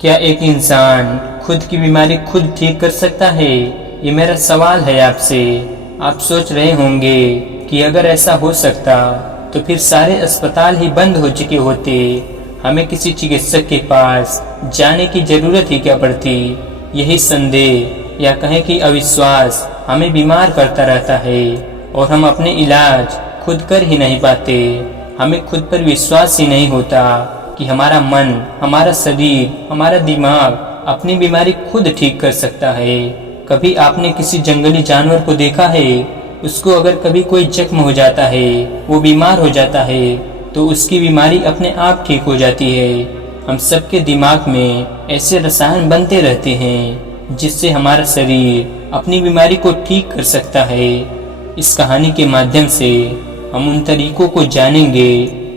क्या एक इंसान खुद की बीमारी खुद ठीक कर सकता है? ये मेरा सवाल है आपसे। आप सोच रहे होंगे कि अगर ऐसा हो सकता तो फिर सारे अस्पताल ही बंद हो चुके होते, हमें किसी चिकित्सक के पास जाने की जरूरत ही क्या पड़ती। यही संदेह या कहें कि अविश्वास हमें बीमार करता रहता है और हम अपने इलाज खुद कर ही नहीं पाते। हमें खुद पर विश्वास ही नहीं होता कि हमारा मन, हमारा शरीर, हमारा दिमाग अपनी बीमारी खुद ठीक कर सकता है। कभी आपने किसी जंगली जानवर को देखा है? उसको अगर कभी कोई जख्म हो जाता है, वो बीमार हो जाता है, तो उसकी बीमारी अपने आप ठीक हो जाती है। हम सबके दिमाग में ऐसे रसायन बनते रहते हैं जिससे हमारा शरीर अपनी बीमारी को ठीक कर सकता है। इस कहानी के माध्यम से हम उन तरीकों को जानेंगे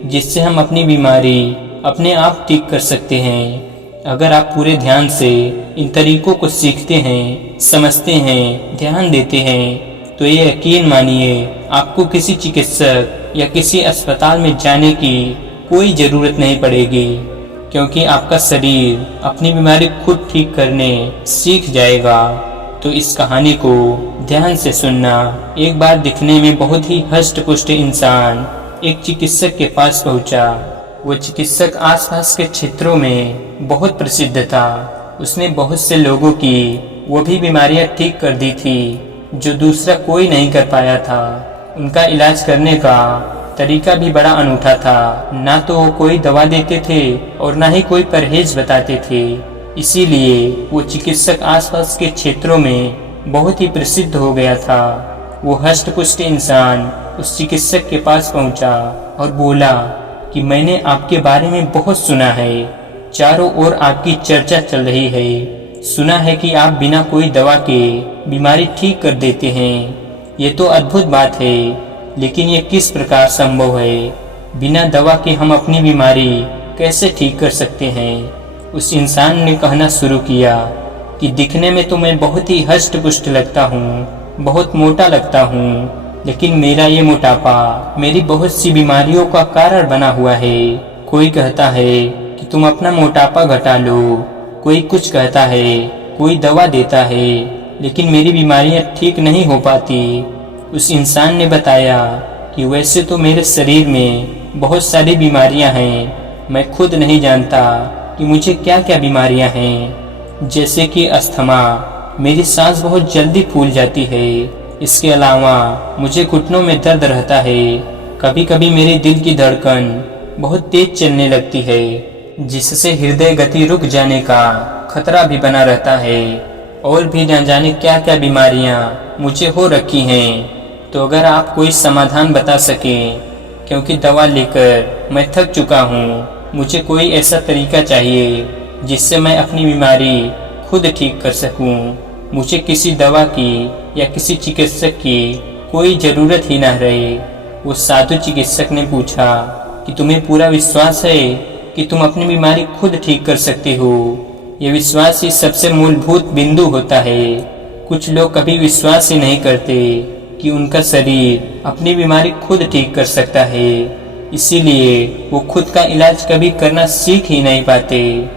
जिससे हम अपनी बीमारी अपने आप ठीक कर सकते हैं। अगर आप पूरे ध्यान से इन तरीकों को सीखते हैं, समझते हैं, ध्यान देते हैं, तो ये यकीन मानिए आपको किसी चिकित्सक या किसी अस्पताल में जाने की कोई ज़रूरत नहीं पड़ेगी, क्योंकि आपका शरीर अपनी बीमारी खुद ठीक करने सीख जाएगा। तो इस कहानी को ध्यान से सुनना। एक बार दिखने में बहुत ही हष्ट-पुष्ट इंसान एक चिकित्सक के पास पहुंचा। वो चिकित्सक आसपास के क्षेत्रों में बहुत प्रसिद्ध था। उसने बहुत से लोगों की वो भी बीमारियां ठीक कर दी थी जो दूसरा कोई नहीं कर पाया था। उनका इलाज करने का तरीका भी बड़ा अनूठा था। ना तो वो कोई दवा देते थे और ना ही कोई परहेज बताते थे। इसीलिए वो चिकित्सक आसपास के क्षेत्रों में बहुत ही प्रसिद्ध हो गया था। वो हष्ट-पुष्ट इंसान उस चिकित्सक के पास पहुंचा और बोला कि मैंने आपके बारे में बहुत सुना है, चारों ओर आपकी चर्चा चल रही है। सुना है कि आप बिना कोई दवा के बीमारी ठीक कर देते हैं। ये तो अद्भुत बात है, लेकिन ये किस प्रकार संभव है? बिना दवा के हम अपनी बीमारी कैसे ठीक कर सकते हैं? उस इंसान ने कहना शुरू किया कि दिखने में तो मैं बहुत ही हष्ट-पुष्ट लगता हूँ, बहुत मोटा लगता हूँ, लेकिन मेरा ये मोटापा मेरी बहुत सी बीमारियों का कारण बना हुआ है। कोई कहता है कि तुम अपना मोटापा घटा लो, कोई कुछ कहता है, कोई दवा देता है, लेकिन मेरी बीमारियां ठीक नहीं हो पाती। उस इंसान ने बताया कि वैसे तो मेरे शरीर में बहुत सारी बीमारियां हैं, मैं खुद नहीं जानता कि मुझे क्या क्या बीमारियां हैं। जैसे कि अस्थमा, मेरी सांस बहुत जल्दी फूल जाती है। इसके अलावा मुझे घुटनों में दर्द रहता है। कभी कभी मेरे दिल की धड़कन बहुत तेज चलने लगती है, जिससे हृदय गति रुक जाने का खतरा भी बना रहता है। और भी न जाने क्या क्या बीमारियां मुझे हो रखी हैं। तो अगर आप कोई समाधान बता सकें, क्योंकि दवा लेकर मैं थक चुका हूँ, मुझे कोई ऐसा तरीका चाहिए जिससे मैं अपनी बीमारी खुद ठीक कर सकूं। मुझे किसी दवा की या किसी चिकित्सक की कोई ज़रूरत ही न रहे। वो साधु चिकित्सक ने पूछा कि तुम्हें पूरा विश्वास है कि तुम अपनी बीमारी खुद ठीक कर सकते हो? ये विश्वास ही सबसे मूलभूत बिंदु होता है। कुछ लोग कभी विश्वास ही नहीं करते कि उनका शरीर अपनी बीमारी खुद ठीक कर सकता है, इसीलिए वो खुद का इलाज कभी करना सीख ही नहीं पाते।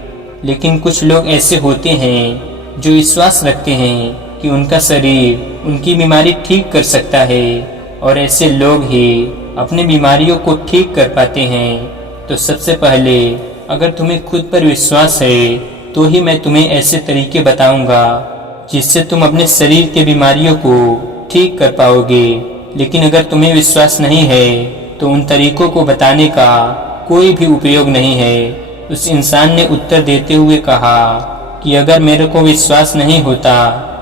लेकिन कुछ लोग ऐसे होते हैं जो विश्वास रखते हैं कि उनका शरीर उनकी बीमारी ठीक कर सकता है, और ऐसे लोग ही अपनी बीमारियों को ठीक कर पाते हैं। तो सबसे पहले अगर तुम्हें खुद पर विश्वास है तो ही मैं तुम्हें ऐसे तरीके बताऊंगा जिससे तुम अपने शरीर के बीमारियों को ठीक कर पाओगे। लेकिन अगर तुम्हें विश्वास नहीं है तो उन तरीकों को बताने का कोई भी उपयोग नहीं है। उस इंसान ने उत्तर देते हुए कहा कि अगर मेरे को विश्वास नहीं होता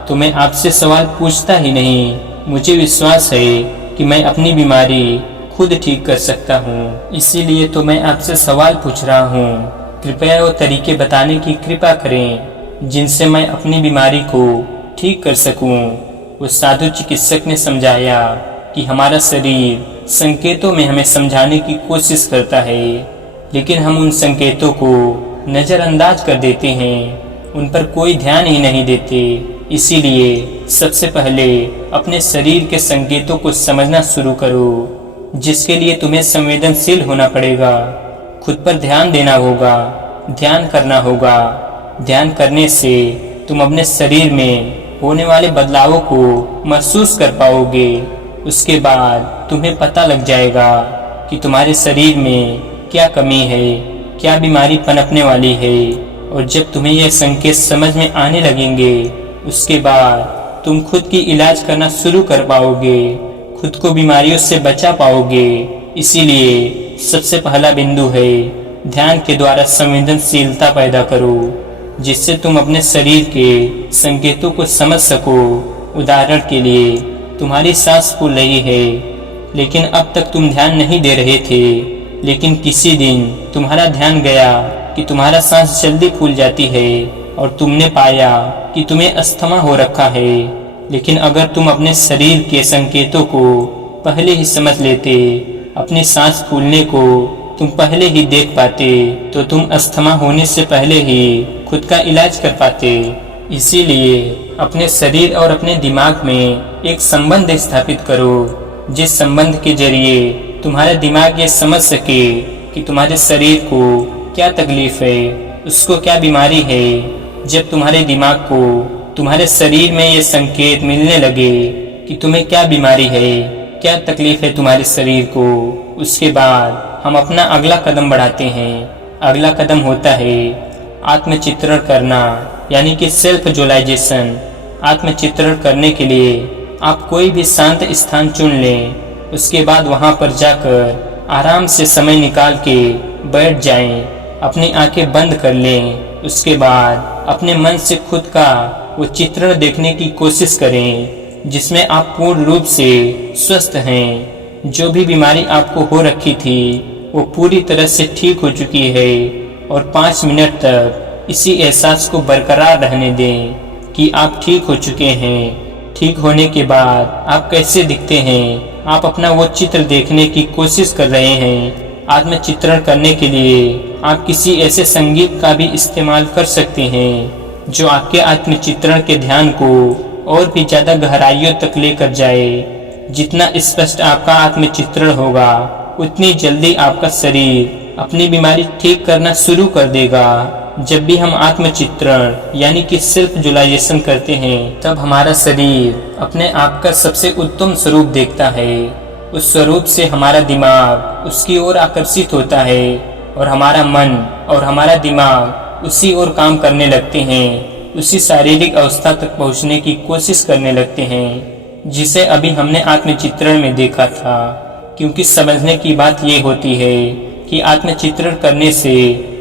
तो मैं आपसे सवाल पूछता ही नहीं। मुझे विश्वास है कि मैं अपनी बीमारी खुद ठीक कर सकता हूँ, इसीलिए तो मैं आपसे सवाल पूछ रहा हूँ। कृपया वो तरीके बताने की कृपा करें जिनसे मैं अपनी बीमारी को ठीक कर सकूँ। वो साधु चिकित्सक ने समझाया कि हमारा शरीर संकेतों में हमें समझाने की कोशिश करता है, लेकिन हम उन संकेतों को नज़रअंदाज कर देते हैं, उन पर कोई ध्यान ही नहीं देते। इसीलिए सबसे पहले अपने शरीर के संकेतों को समझना शुरू करो, जिसके लिए तुम्हें संवेदनशील होना पड़ेगा। खुद पर ध्यान देना होगा, ध्यान करना होगा, ध्यान करने से तुम अपने शरीर में होने वाले बदलावों को महसूस कर पाओगे। उसके बाद तुम्हें पता लग जाएगा कि तुम्हारे शरीर में क्या कमी है, क्या बीमारी पनपने वाली है। और जब तुम्हें यह संकेत समझ में आने लगेंगे, उसके बाद तुम खुद की इलाज करना शुरू कर पाओगे, खुद को बीमारियों से बचा पाओगे। इसीलिए सबसे पहला बिंदु है, ध्यान के द्वारा संवेदनशीलता पैदा करो, जिससे तुम अपने शरीर के संकेतों को समझ सको। उदाहरण के लिए, तुम्हारी सांस फूल रही है, लेकिन अब तक तुम ध्यान नहीं दे रहे थे। लेकिन किसी दिन तुम्हारा ध्यान गया कि तुम्हारा सांस जल्दी फूल जाती है और तुमने पाया कि तुम्हें अस्थमा हो रखा है। लेकिन अगर तुम अपने शरीर के संकेतों को पहले ही समझ लेते, अपनी सांस फूलने को तुम पहले ही देख पाते, तो तुम अस्थमा होने से पहले ही खुद का इलाज कर पाते। इसीलिए अपने शरीर और अपने दिमाग में एक संबंध स्थापित करो, जिस संबंध के जरिए तुम्हारा दिमाग ये समझ सके कि तुम्हारे शरीर को क्या तकलीफ है, उसको क्या बीमारी है। जब तुम्हारे दिमाग को तुम्हारे शरीर में ये संकेत मिलने लगे कि तुम्हें क्या बीमारी है, क्या तकलीफ है तुम्हारे शरीर को, उसके बाद हम अपना अगला कदम बढ़ाते हैं। अगला कदम होता है आत्मचित्रण करना, यानी कि सेल्फ विजुअलाइजेशन। आत्मचित्रण करने के लिए आप कोई भी शांत स्थान चुन लें। उसके बाद वहां पर जाकर आराम से समय निकाल के बैठ जाएं, अपनी आंखें बंद कर लें। उसके बाद अपने मन से खुद का वो चित्रण देखने की कोशिश करें जिसमें आप पूर्ण रूप से स्वस्थ हैं। जो भी बीमारी आपको हो रखी थी वो पूरी तरह से ठीक हो चुकी है। और 5 मिनट तक इसी एहसास को बरकरार रहने दें कि आप ठीक हो चुके हैं। ठीक होने के बाद आप कैसे दिखते हैं, आप अपना वो चित्र देखने की कोशिश कर रहे हैं। आत्मचित्रण करने के लिए आप किसी ऐसे संगीत का भी इस्तेमाल कर सकते हैं जो आपके आत्मचित्रण के ध्यान को और भी ज्यादा गहराइयों तक लेकर जाए। जितना स्पष्ट आपका आत्मचित्रण होगा, उतनी जल्दी आपका शरीर अपनी बीमारी ठीक करना शुरू कर देगा। जब भी हम आत्मचित्रण यानी कि सेल्फ विजुअलाइजेशन करते हैं, तब हमारा शरीर अपने आप का सबसे उत्तम स्वरूप देखता है। उस स्वरूप से हमारा दिमाग उसकी ओर आकर्षित होता है और हमारा मन और हमारा दिमाग उसी ओर काम करने लगते हैं, उसी शारीरिक अवस्था तक पहुंचने की कोशिश करने लगते हैं जिसे अभी हमने आत्मचित्रण में देखा था। क्योंकि समझने की बात ये होती है कि आत्मचित्रण करने से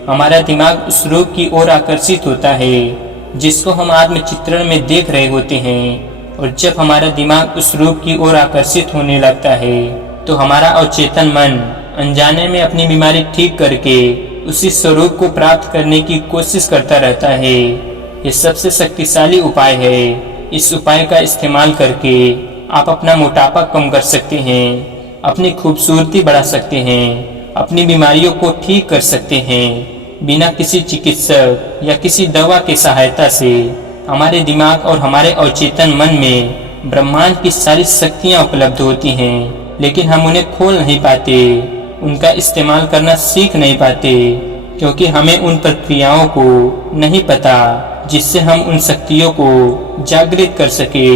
हमारा दिमाग उस रूप की ओर आकर्षित होता है जिसको हम आत्मचित्रण में देख रहे होते हैं। और जब हमारा दिमाग उस रूप की ओर आकर्षित होने लगता है, तो हमारा अवचेतन मन अनजाने में अपनी बीमारी ठीक करके उसी स्वरूप को प्राप्त करने की कोशिश करता रहता है। ये सबसे शक्तिशाली उपाय है। इस उपाय का इस्तेमाल करके आप अपना मोटापा कम कर सकते हैं, अपनी खूबसूरती बढ़ा सकते हैं, अपनी बीमारियों को ठीक कर सकते हैं। बिना किसी चिकित्सक या किसी दवा की सहायता से हमारे दिमाग और हमारे अवचेतन मन में ब्रह्मांड की सारी शक्तियां उपलब्ध होती हैं, लेकिन हम उन्हें खोल नहीं पाते, उनका इस्तेमाल करना सीख नहीं पाते, क्योंकि हमें उन प्रक्रियाओं को नहीं पता जिससे हम उन शक्तियों को जागृत कर सके।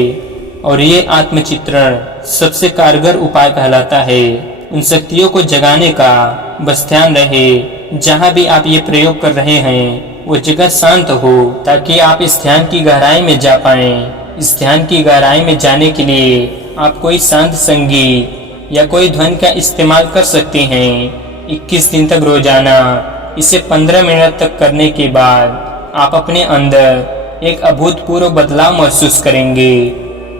और ये आत्मचित्रण सबसे कारगर उपाय कहलाता है। उन शक्तियों को जगाने का बस ध्यान रहे, जहाँ भी आप ये प्रयोग कर रहे हैं वो जगह शांत हो, ताकि आप इस ध्यान की गहराई में जा पाएं। इस ध्यान की गहराई में जाने के लिए आप कोई शांत संगीत या कोई ध्वनि का इस्तेमाल कर सकते हैं। 21 दिन तक रोजाना इसे 15 मिनट तक करने के बाद आप अपने अंदर एक अभूतपूर्व बदलाव महसूस करेंगे।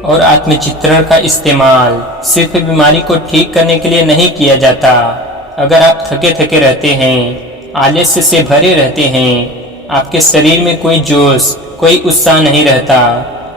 और आत्मचित्रण का इस्तेमाल सिर्फ बीमारी को ठीक करने के लिए नहीं किया जाता। अगर आप थके थके रहते हैं, आलस्य से भरे रहते हैं, आपके शरीर में कोई जोश, कोई उत्साह नहीं रहता,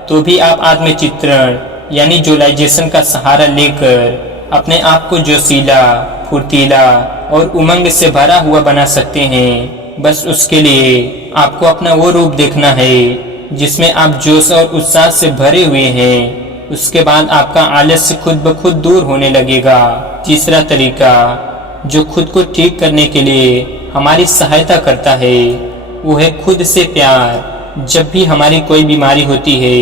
तो भी आप आत्मचित्रण यानी विजुअलाइजेशन का सहारा लेकर अपने आप को जोशीला, फुर्तीला और उमंग से भरा हुआ बना सकते हैं। बस उसके लिए आपको अपना वो रूप देखना है जिसमें आप जोश और उत्साह से भरे हुए हैं। उसके बाद आपका आलस्य खुद ब खुद दूर होने लगेगा। तीसरा तरीका जो खुद को ठीक करने के लिए हमारी सहायता करता है, वो है खुद से प्यार। जब भी हमारी कोई बीमारी होती है,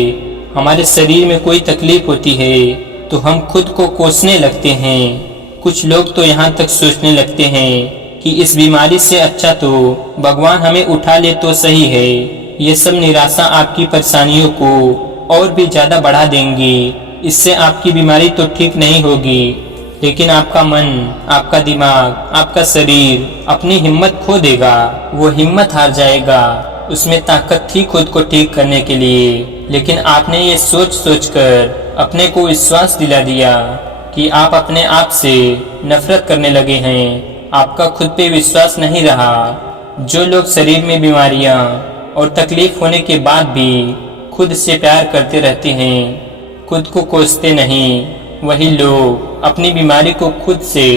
हमारे शरीर में कोई तकलीफ होती है, तो हम खुद को कोसने लगते हैं। कुछ लोग तो यहाँ तक सोचने लगते हैं कि इस बीमारी से अच्छा तो भगवान हमें उठा ले तो सही है। ये सब निराशा आपकी परेशानियों को और भी ज्यादा बढ़ा देंगी। इससे आपकी बीमारी तो ठीक नहीं होगी, लेकिन आपका मन, आपका दिमाग, आपका शरीर अपनी हिम्मत खो देगा। वो हिम्मत हार जाएगा, उसमें ताकत थी खुद को ठीक करने के लिए। लेकिन आपने ये सोच सोच कर अपने को विश्वास दिला दिया कि आप अपने आप से नफरत करने लगे हैं। आपका खुद पे विश्वास नहीं रहा। जो लोग शरीर में बीमारियां और तकलीफ होने के बाद भी खुद से प्यार करते रहते हैं, खुद को कोसते नहीं, वही लोग अपनी बीमारी को खुद से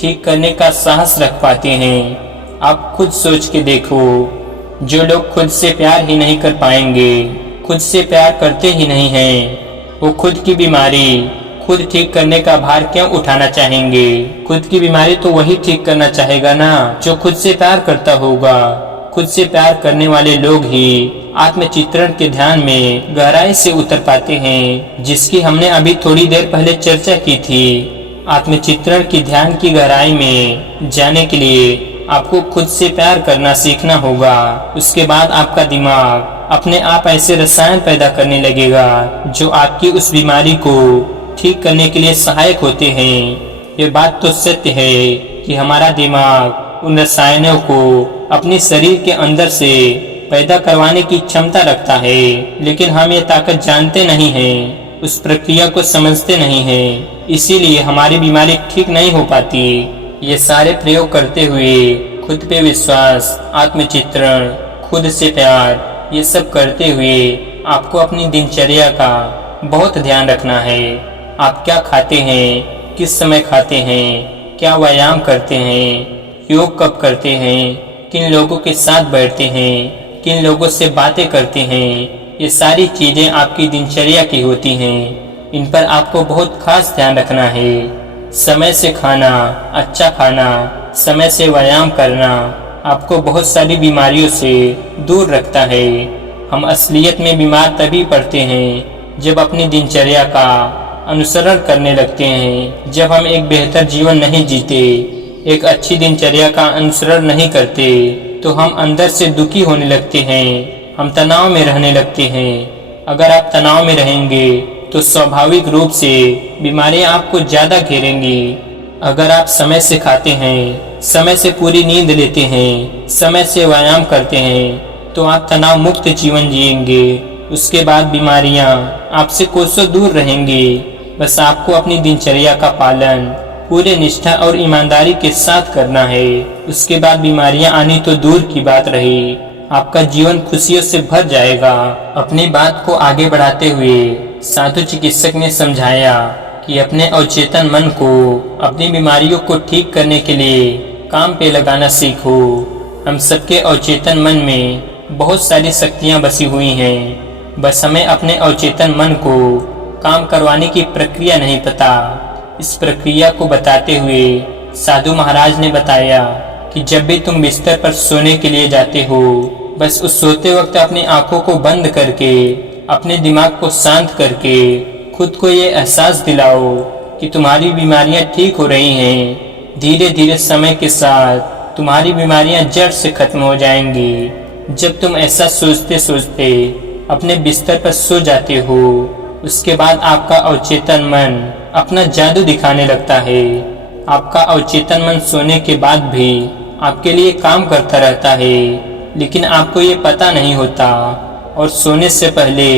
ठीक करने का साहस रख पाते हैं। आप खुद सोच के देखो, जो लोग खुद से प्यार ही नहीं कर पाएंगे, खुद से प्यार करते ही नहीं हैं, वो खुद की बीमारी खुद ठीक करने का भार क्यों उठाना चाहेंगे? खुद की बीमारी तो वही ठीक करना चाहेगा ना जो खुद से प्यार करता होगा। खुद से प्यार करने वाले लोग ही आत्मचित्रण के ध्यान में गहराई से उतर पाते हैं, जिसकी हमने अभी थोड़ी देर पहले चर्चा की थी। आत्मचित्रण की ध्यान की गहराई में जाने के लिए आपको खुद से प्यार करना सीखना होगा। उसके बाद आपका दिमाग अपने आप ऐसे रसायन पैदा करने लगेगा जो आपकी उस बीमारी को ठीक करने के लिए सहायक होते हैं। ये बात तो सत्य है कि हमारा दिमाग उन रसायनों को अपने शरीर के अंदर से पैदा करवाने की क्षमता रखता है, लेकिन हम ये ताकत जानते नहीं हैं, उस प्रक्रिया को समझते नहीं हैं। इसीलिए हमारी बीमारी ठीक नहीं हो पाती। ये सारे प्रयोग करते हुए खुद पे विश्वास, आत्मचित्रण, खुद से प्यार, ये सब करते हुए आपको अपनी दिनचर्या का बहुत ध्यान रखना है। आप क्या खाते हैं, किस समय खाते हैं, क्या व्यायाम करते हैं, योग कब करते हैं, किन लोगों के साथ बैठते हैं, किन लोगों से बातें करते हैं, ये सारी चीजें आपकी दिनचर्या की होती हैं। इन पर आपको बहुत खास ध्यान रखना है। समय से खाना, अच्छा खाना, समय से व्यायाम करना आपको बहुत सारी बीमारियों से दूर रखता है। हम असलियत में बीमार तभी पड़ते हैं जब अपनी दिनचर्या का अनुसरण करने लगते हैं। जब हम एक बेहतर जीवन नहीं जीते, एक अच्छी दिनचर्या का अनुसरण नहीं करते, तो हम अंदर से दुखी होने लगते हैं, हम तनाव में रहने लगते हैं। अगर आप तनाव में रहेंगे तो स्वाभाविक रूप से बीमारियां आपको ज्यादा घेरेंगी। अगर आप समय से खाते हैं, समय से पूरी नींद लेते हैं, समय से व्यायाम करते हैं, तो आप तनाव मुक्त जीवन जिएंगे। उसके बाद बीमारियां आपसे कोसों दूर रहेंगी। बस आपको अपनी दिनचर्या का पालन पूरे निष्ठा और ईमानदारी के साथ करना है। उसके बाद बीमारियां आनी तो दूर की बात रही, आपका जीवन खुशियों से भर जाएगा। अपनी बात को आगे बढ़ाते हुए साधु चिकित्सक ने समझाया कि अपने अवचेतन मन को अपनी बीमारियों को ठीक करने के लिए काम पे लगाना सीखो। हम सबके अवचेतन मन में बहुत सारी शक्तियां बसी हुई हैं, बस हमें अपने अवचेतन मन को काम करवाने की प्रक्रिया नहीं पता। इस प्रक्रिया को बताते हुए साधु महाराज ने बताया कि जब भी तुम बिस्तर पर सोने के लिए जाते हो, बस उस सोते वक्त अपनी आंखों को बंद करके, अपने दिमाग को शांत करके खुद को ये एहसास दिलाओ कि तुम्हारी बीमारियां ठीक हो रही हैं। धीरे धीरे समय के साथ तुम्हारी बीमारियां जड़ से खत्म हो जाएंगी। जब तुम ऐसा सोचते सोचते अपने बिस्तर पर सो जाते हो, उसके बाद आपका अवचेतन मन अपना जादू दिखाने लगता है। आपका अवचेतन मन सोने के बाद भी आपके लिए काम करता रहता है, लेकिन आपको ये पता नहीं होता। और सोने से पहले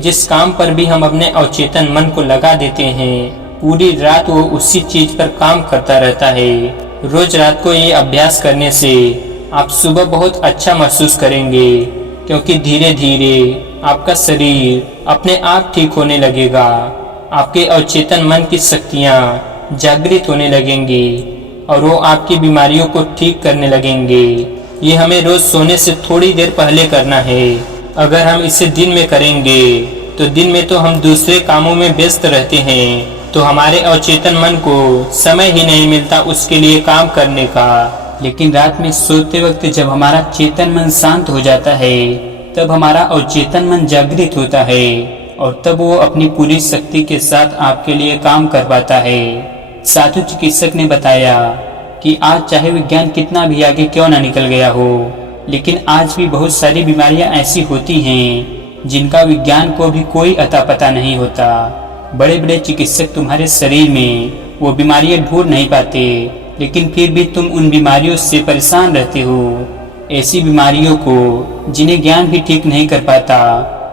जिस काम पर भी हम अपने अवचेतन मन को लगा देते हैं, पूरी रात वो उसी चीज पर काम करता रहता है। रोज रात को ये अभ्यास करने से आप सुबह बहुत अच्छा महसूस करेंगे, क्योंकि धीरे धीरे आपका शरीर अपने आप ठीक होने लगेगा। आपके अवचेतन मन की शक्तियाँ जागृत होने लगेंगी और वो आपकी बीमारियों को ठीक करने लगेंगे। ये हमें रोज सोने से थोड़ी देर पहले करना है। अगर हम इसे दिन में करेंगे तो दिन में तो हम दूसरे कामों में व्यस्त रहते हैं, तो हमारे अवचेतन मन को समय ही नहीं मिलता उसके लिए काम करने का। लेकिन रात में सोते वक्त जब हमारा चेतन मन शांत हो जाता है तब हमारा अवचेतन मन जागृत होता है और तब वो अपनी पूरी शक्ति के साथ आपके लिए काम कर पाता है। साधु चिकित्सक ने बताया कि आज चाहे विज्ञान कितना भी आगे क्यों ना निकल गया हो, लेकिन आज भी बहुत सारी बीमारियां ऐसी होती हैं जिनका विज्ञान को भी कोई अता पता नहीं होता। बड़े बड़े चिकित्सक तुम्हारे शरीर में वो बीमारियां ढूंढ नहीं पाते, लेकिन फिर भी तुम उन बीमारियों से परेशान रहते हो। ऐसी बीमारियों को जिन्हें ज्ञान भी ठीक नहीं कर पाता,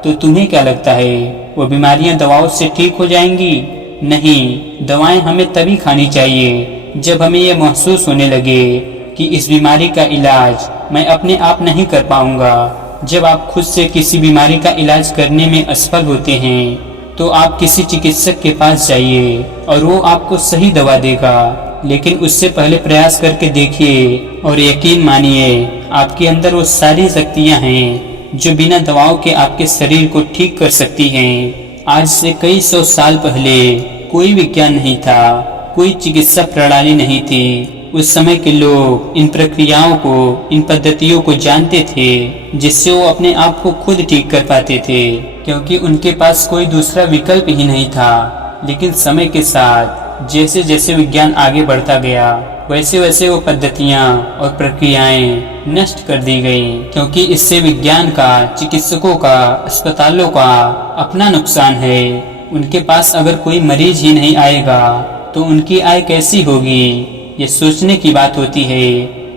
तो तुम्हें क्या लगता है वो बीमारियां दवाओं से ठीक हो जाएंगी? नहीं, दवाएं हमें तभी खानी चाहिए जब हमें यह महसूस होने लगे कि इस बीमारी का इलाज मैं अपने आप नहीं कर पाऊंगा। जब आप खुद से किसी बीमारी का इलाज करने में असफल होते हैं तो आप किसी चिकित्सक के पास जाइए और वो आपको सही दवा देगा, लेकिन उससे पहले प्रयास करके देखिए और यकीन मानिए आपके अंदर वो सारी शक्तियां हैं जो बिना दवाओं के आपके शरीर को ठीक कर सकती हैं। आज से कई सौ साल पहले कोई विज्ञान नहीं था, कोई चिकित्सा प्रणाली नहीं थी। उस समय के लोग इन प्रक्रियाओं को, इन पद्धतियों को जानते थे जिससे वो अपने आप को खुद ठीक कर पाते थे, क्योंकि उनके पास कोई दूसरा विकल्प ही नहीं था। लेकिन समय के साथ जैसे जैसे विज्ञान आगे बढ़ता गया वैसे वैसे वो पद्धतियां और प्रक्रियाएं नष्ट कर दी गईं, क्योंकि इससे विज्ञान का, चिकित्सकों का, अस्पतालों का अपना नुकसान है। उनके पास अगर कोई मरीज ही नहीं आएगा तो उनकी आय कैसी होगी, ये सोचने की बात होती है।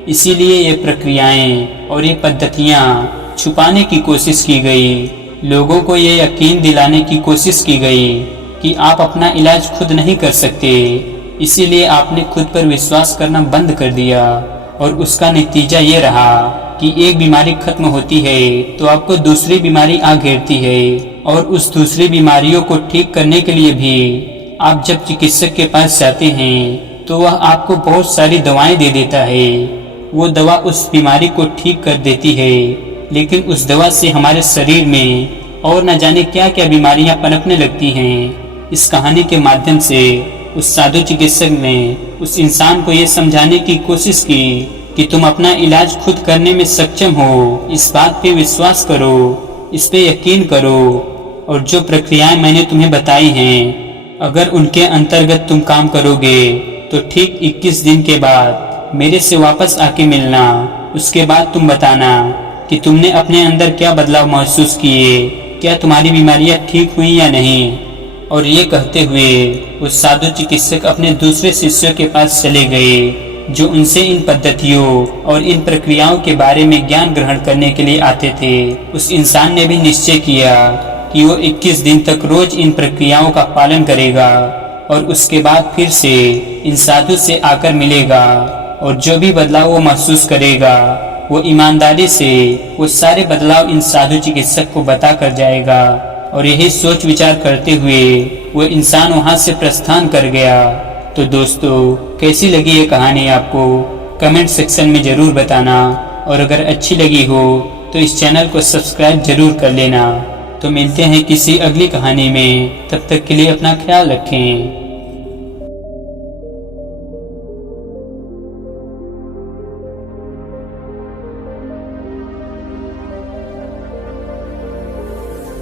इसीलिए ये प्रक्रियाएं और ये पद्धतियां छुपाने की कोशिश की गई। लोगों को ये यकीन दिलाने की कोशिश की गई कि आप अपना इलाज खुद नहीं कर सकते। इसीलिए आपने खुद पर विश्वास करना बंद कर दिया और उसका नतीजा ये रहा कि एक बीमारी खत्म होती है तो आपको दूसरी बीमारी आ घेरती है, और उस दूसरी बीमारियों को ठीक करने के लिए भी आप जब चिकित्सक के पास जाते हैं तो वह आपको बहुत सारी दवाएं दे देता है। वो दवा उस बीमारी को ठीक कर देती है, लेकिन उस दवा से हमारे शरीर में और न जाने क्या क्या बीमारियां पनपने लगती हैं। इस कहानी के माध्यम से उस साधु चिकित्सक ने उस इंसान को ये समझाने की कोशिश की कि तुम अपना इलाज खुद करने में सक्षम हो। इस बात पे विश्वास करो, इस पे यकीन करो, और जो प्रक्रियाएं मैंने तुम्हें बताई हैं अगर उनके अंतर्गत तुम काम करोगे तो ठीक 21 दिन के बाद मेरे से वापस आके मिलना। उसके बाद तुम बताना कि तुमने अपने अंदर क्या बदलाव महसूस किए, क्या तुम्हारी बीमारियां ठीक हुई या नहीं। और ये कहते हुए उस साधु चिकित्सक अपने दूसरे शिष्यों के पास चले गए जो उनसे इन पद्धतियों और इन प्रक्रियाओं के बारे में ज्ञान ग्रहण करने के लिए आते थे। उस इंसान ने भी निश्चय किया कि वो 21 दिन तक रोज इन प्रक्रियाओं का पालन करेगा और उसके बाद फिर से इन साधु से आकर मिलेगा, और जो भी बदलाव वो महसूस करेगा वो ईमानदारी से वो सारे बदलाव इन साधु चिकित्सक को बता कर जाएगा। और यही सोच विचार करते हुए वो इंसान वहां से प्रस्थान कर गया। तो दोस्तों, कैसी लगी ये कहानी आपको कमेंट सेक्शन में जरूर बताना, और अगर अच्छी लगी हो तो इस चैनल को सब्सक्राइब जरूर कर लेना। तो मिलते हैं किसी अगली कहानी में, तब तक के लिए अपना ख्याल रखें।